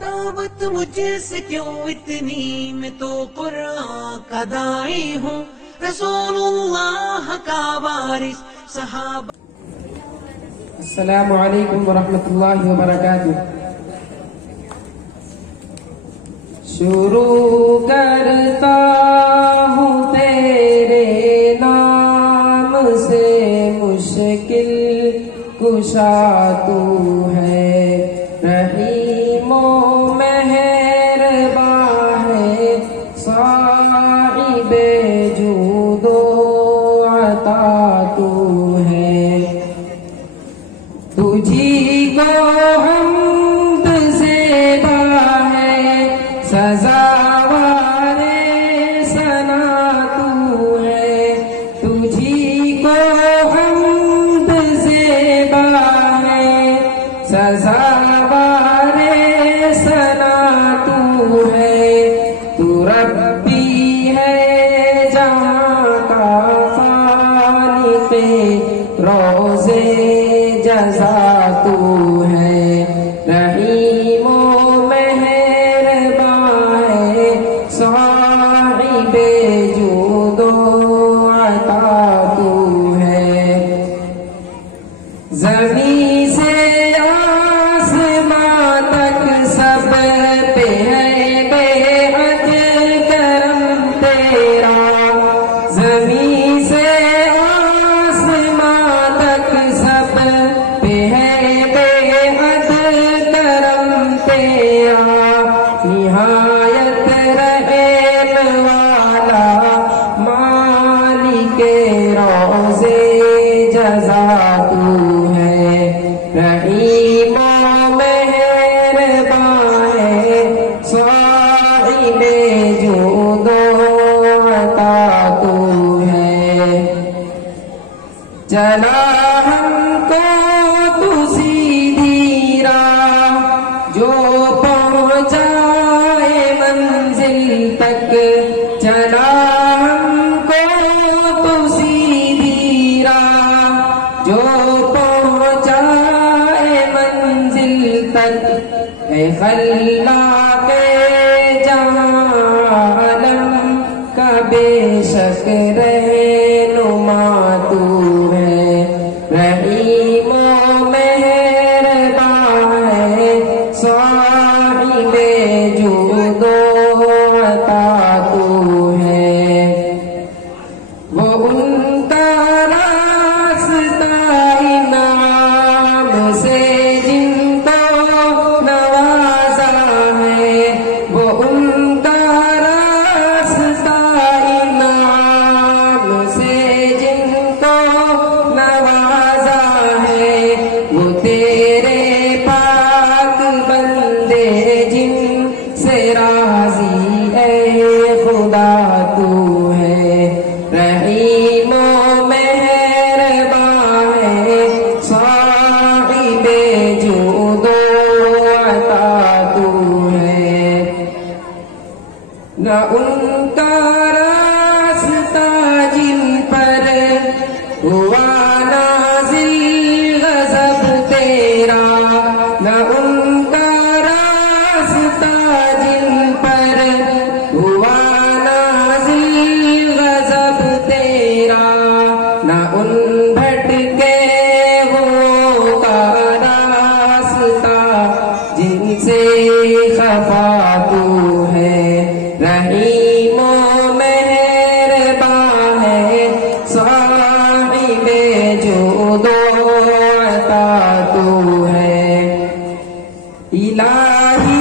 अदावत मुझसे क्यों इतनी, मैं तो कुरान का दाई हूँ, रसूलुल्लाह का वारिस सहाबा। अस्सलामु अलैकुम वरहमतुल्लाहि वबरकातुह। शुरू करता हूँ तेरे नाम से, मुश्किल कुशा तू है, रहीमो मेहरबान है, साहिबे जूदो अता तू है। तुझी को हम्द ज़ेबा है, सज़ावारे सना तू है। तुझी को हम्द ज़ेबा है, सज़ावारे सना तू है। तू रब्बी है जहाँ का खालिक़े रोज़े जज़ा तू है, रहीमो मेहरबान है, साहिबे जूदो अता तू है। ज़मीं से आसमां तक सब पे है बेहद करम तेरा। ज़मीं से आसमां तक सब पे है बेहद करम तेरा। निहायत रहम वाला मालिके रोज़े जज़ा तू है, रहीमो मेहरबान है, साहिबे जूदो अता तू है। चला हमको तू सीधी राह, जो पहुँचाए मंजिल तक। चला हमको तू सीधी राह, जो पहुँचाए मंजिल तक। ऐ खल्लाक़े जहाँ आलम का बेशक रहनुमा तू है, रहीमो मेहरबान है, साहिबे जूदो अता तू है। वो उनका रास्ता इनाम से जिनको नवाजा है, वो उनका रास्ता इनाम से जिनको नवाजा है। वो तेरे पाक बंदे जिन से राजी ऐ खुदा तू है, रहीमो मेहरबान है, साहिबे जूदो अता तू है। न उनका रास्ता जिन पर हुआ नाज़िल गज़ब तेरा। न उनका रास्ता जिन पर हुआ नाज़िल गज़ब तेरा। न उन भटके हुओं का रास्ता जिनसे खफा तू है, रहीमो मेहरबान है, साहिबे जूदो अता तू है। इलाही